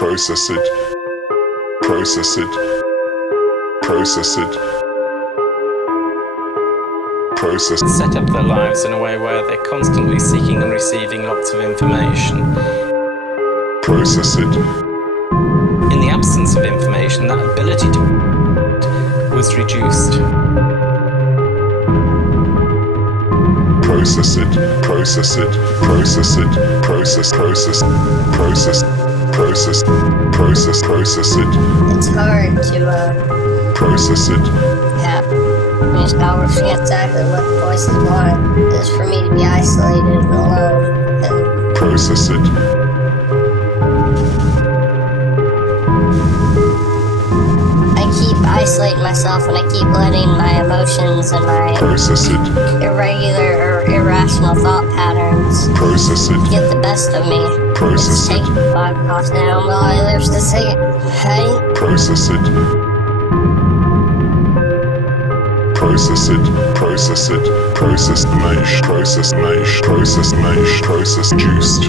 process it, process it, process it, process. Set up their lives in a way where they're constantly seeking and receiving lots of information. Process it. In the absence of information, that ability to was reduced. Process it, process it, process it, process, process, process, process, process, process it. It's hard to process it. have these powerful exactly what the voices want is for me to be isolated and alone and process it. I keep isolating myself and I keep letting my emotions and my process it. Irregular or irrational thought patterns process it. Get the best of me. Process Take it. 5 costs down while I live to say it. Hey? Process it. Process it, process it, process the mesh, process mesh, process mesh, process juiced.